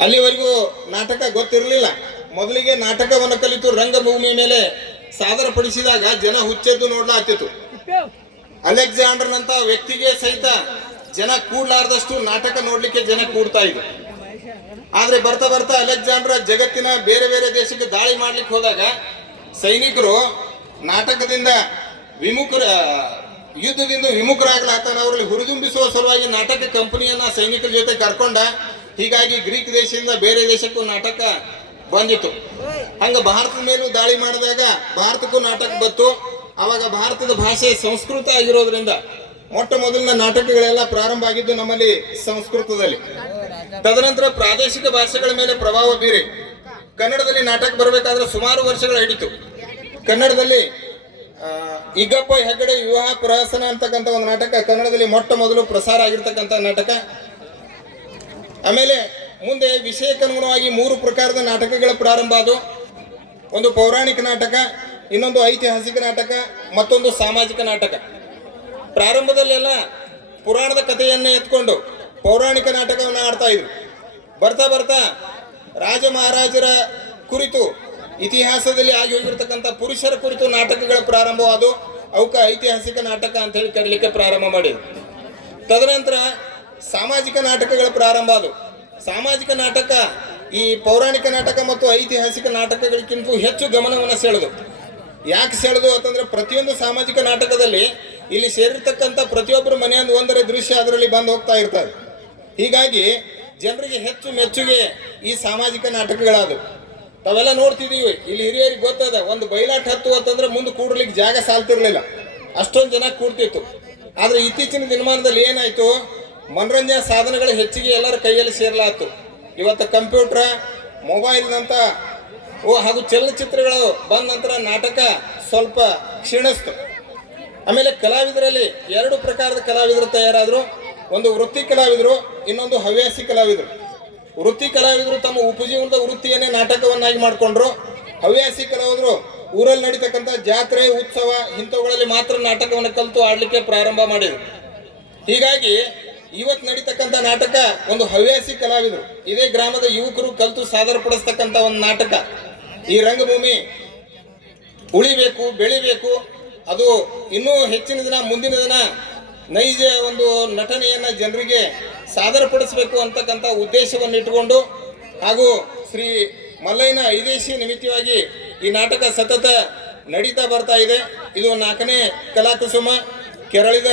ಅಲ್ಲಿವರೆಗೂ ನಾಟಕ ಗೊತ್ತಿರಲಿಲ್ಲ. ಮೊದಲಿಗೆ ನಾಟಕವನ್ನು ಕಲಿತು ರಂಗಭೂಮಿಯ ಮೇಲೆ ಸಾದರಪಡಿಸಿದಾಗ ಜನ ಹುಚ್ಚೆದ್ದು ನೋಡ್ಲಾಗ್ತಿತ್ತು ಅಲೆಕ್ಸಾಂಡರ್ನಂತ ವ್ಯಕ್ತಿಗೆ ಸಹಿತ ಜನ ಕೂಡ್ಲಾರ್ದಷ್ಟು ನಾಟಕ ನೋಡ್ಲಿಕ್ಕೆ ಜನ ಕೂಡ್ತಾ ಇದ್ರು. ಆದ್ರೆ ಬರ್ತಾ ಬರ್ತಾ ಅಲೆಕ್ಸಾಂಡರ್ ಜಗತ್ತಿನ ಬೇರೆ ಬೇರೆ ದೇಶಕ್ಕೆ ದಾಳಿ ಮಾಡ್ಲಿಕ್ಕೆ ಹೋದಾಗ ಸೈನಿಕರು ನಾಟಕದಿಂದ ವಿಮುಖರ ಯುದ್ಧದಿಂದ ವಿಮುಖರಾಗ್ಲಾತಾನ ಅವರಲ್ಲಿ ಹುರಿದುಂಬಿಸುವ ಸಲುವಾಗಿ ನಾಟಕ ಕಂಪನಿಯನ್ನ ಸೈನಿಕರ ಜೊತೆ ಕರ್ಕೊಂಡ ಹೀಗಾಗಿ ಗ್ರೀಕ್ ದೇಶದಿಂದ ಬೇರೆ ದೇಶಕ್ಕೂ ನಾಟಕ ಬಂದಿತ್ತು. ಹಂಗ ಭಾರತದ ಮೇಲೂ ದಾಳಿ ಮಾಡಿದಾಗ ಭಾರತಕ್ಕೂ ನಾಟಕ ಬಂತು. ಅವಾಗ ಭಾರತದ ಭಾಷೆ ಸಂಸ್ಕೃತ ಆಗಿರೋದ್ರಿಂದ ಮೊಟ್ಟ ಮೊದಲಿನ ನಾಟಕಗಳೆಲ್ಲ ಪ್ರಾರಂಭ ಆಗಿದ್ದು ನಮ್ಮಲ್ಲಿ ಸಂಸ್ಕೃತದಲ್ಲಿ. ತದನಂತರ ಪ್ರಾದೇಶಿಕ ಭಾಷೆಗಳ ಮೇಲೆ ಪ್ರಭಾವ ಬೀರಿ ಕನ್ನಡದಲ್ಲಿ ನಾಟಕ ಬರಬೇಕಾದ್ರೆ ಸುಮಾರು ವರ್ಷಗಳ ಹಿಡಿತು. ಕನ್ನಡದಲ್ಲಿ ಈಗಪ್ಪ ಹೆಗಡೆ ವಿವಾಹ ಪ್ರಹಸನ ಅಂತಕ್ಕಂಥ ಒಂದು ನಾಟಕ ಕನ್ನಡದಲ್ಲಿ ಮೊಟ್ಟ ಮೊದಲು ಪ್ರಸಾರ ಆಗಿರ್ತಕ್ಕಂಥ ನಾಟಕ. ಆಮೇಲೆ ಮುಂದೆ ವಿಷಯಕ್ಕನುಗುಣವಾಗಿ ಮೂರು ಪ್ರಕಾರದ ನಾಟಕಗಳ ಪ್ರಾರಂಭ ಅದು. ಒಂದು ಪೌರಾಣಿಕ ನಾಟಕ, ಇನ್ನೊಂದು ಐತಿಹಾಸಿಕ ನಾಟಕ, ಮತ್ತೊಂದು ಸಾಮಾಜಿಕ ನಾಟಕ. ಪ್ರಾರಂಭದಲ್ಲೆಲ್ಲ ಪುರಾಣದ ಕಥೆಯನ್ನ ಎತ್ಕೊಂಡು ಪೌರಾಣಿಕ ನಾಟಕವನ್ನು ಆಡ್ತಾ ಇದ್ರು. ಬರ್ತಾ ಬರ್ತಾ ರಾಜ ಮಹಾರಾಜರ ಕುರಿತು, ಇತಿಹಾಸದಲ್ಲಿ ಆಗಿ ಹೋಗಿರ್ತಕ್ಕಂಥ ಪುರುಷರ ಕುರಿತು ನಾಟಕಗಳ ಪ್ರಾರಂಭವಾದವು ಅವಕ್ಕೆ ಐತಿಹಾಸಿಕ ನಾಟಕ ಅಂತ ಹೇಳಿ ಕರೀಲಿಕ್ಕೆ ಪ್ರಾರಂಭ ಮಾಡಿದ್ರು. ತದನಂತರ ಸಾಮಾಜಿಕ ನಾಟಕಗಳ ಪ್ರಾರಂಭ ಅದು. ಸಾಮಾಜಿಕ ನಾಟಕ, ಈ ಪೌರಾಣಿಕ ನಾಟಕ ಮತ್ತು ಐತಿಹಾಸಿಕ ನಾಟಕಗಳಿಗಿಂತ ಹೆಚ್ಚು ಗಮನವನ್ನು ಸೆಳೆದು. ಯಾಕೆ ಸೆಳೆದು ಅಂತಂದ್ರೆ ಪ್ರತಿಯೊಂದು ಸಾಮಾಜಿಕ ನಾಟಕದಲ್ಲಿ ಇಲ್ಲಿ ಸೇರಿರ್ತಕ್ಕಂಥ ಪ್ರತಿಯೊಬ್ಬರು ಮನೆಯೊಂದು ಒಂದರ ದೃಶ್ಯ ಅದರಲ್ಲಿ ಬಂದು ಹೋಗ್ತಾ ಇರ್ತಾರೆ ಹೀಗಾಗಿ ಜನರಿಗೆ ಹೆಚ್ಚು ಮೆಚ್ಚುಗೆ ಈ ಸಾಮಾಜಿಕ ನಾಟಕಗಳಾದವು ತಾವೆಲ್ಲ ನೋಡ್ತಿದ್ದೀವಿ, ಇಲ್ಲಿ ಹಿರಿಯರಿಗೆ ಗೊತ್ತದ, ಒಂದು ಬಯಲಾಟ ಹತ್ತು ಅಂತಂದ್ರೆ ಮುಂದೆ ಕೂಡಲಿಕ್ಕೆ ಜಾಗ ಸಾಲ್ತಿರ್ಲಿಲ್ಲ. ಅಷ್ಟೊಂದು ಜನ ಕೂಡ್ತಿತ್ತು ಆದರೆ ಇತ್ತೀಚಿನ ದಿನಮಾನದಲ್ಲಿ ಏನಾಯ್ತು ಮನರಂಜನಾ ಸಾಧನಗಳು ಹೆಚ್ಚಿಗೆ ಎಲ್ಲರ ಕೈಯಲ್ಲಿ ಸೇರಲಾತು ಇವತ್ತು ಕಂಪ್ಯೂಟರ್, ಮೊಬೈಲ್ನಂತ, ಓ, ಹಾಗೂ ಚಲನಚಿತ್ರಗಳು ಬಂದ ನಂತರ ನಾಟಕ ಸ್ವಲ್ಪ ಕ್ಷೀಣಿಸ್ತು. ಆಮೇಲೆ ಕಲಾವಿದರಲ್ಲಿ ಎರಡು ಪ್ರಕಾರದ ಕಲಾವಿದರು ತಯಾರಾದರು. ಒಂದು ವೃತ್ತಿ ಕಲಾವಿದರು, ಇನ್ನೊಂದು ಹವ್ಯಾಸಿ ಕಲಾವಿದರು. ವೃತ್ತಿ ಕಲಾವಿದರು ತಮ್ಮ ಉಪಜೀವನದ ವೃತ್ತಿಯನ್ನೇ ನಾಟಕವನ್ನಾಗಿ ಮಾಡಿಕೊಂಡ್ರು. ಹವ್ಯಾಸಿ ಕಲಾವಿದರು ಊರಲ್ಲಿ ನಡೀತಕ್ಕಂಥ ಜಾತ್ರೆ, ಉತ್ಸವ, ಇಂಥವುಗಳಲ್ಲಿ ಮಾತ್ರ ನಾಟಕವನ್ನು ಕಲಿತು ಆಡಲಿಕ್ಕೆ ಪ್ರಾರಂಭ ಮಾಡಿದರು. ಹೀಗಾಗಿ ಇವತ್ತು ನಡೀತಕ್ಕಂಥ ನಾಟಕ ಒಂದು ಹವ್ಯಾಸಿ ಕಲಾವಿದರು. ಇದೇ ಗ್ರಾಮದ ಯುವಕರು ಕಲಿತು ಸಾದರಪಡಿಸ್ತಕ್ಕಂಥ ಒಂದು ನಾಟಕ. ಈ ರಂಗಭೂಮಿ ಉಳಿಬೇಕು, ಬೆಳಿಬೇಕು, ಅದು ಇನ್ನೂ ಹೆಚ್ಚಿನ ದಿನ, ಮುಂದಿನ ದಿನ ನೈಜ ಒಂದು ನಟನೆಯನ್ನು ಜನರಿಗೆ ಸಾದರಪಡಿಸಬೇಕು ಅಂತಕ್ಕಂಥ ಉದ್ದೇಶವನ್ನು ಇಟ್ಟುಕೊಂಡು ಹಾಗೂ ಶ್ರೀ ಮಲ್ಲಯ್ಯನ ಐದೇಶಿ ನಿಮಿತ್ತವಾಗಿ ಈ ನಾಟಕ ಸತತ ನಡೀತಾ ಬರ್ತಾ ಇದೆ. ಇದು ನಾಲ್ಕನೇ ಕಲಾಕುಸುಮ. ಕೆರಳಿದ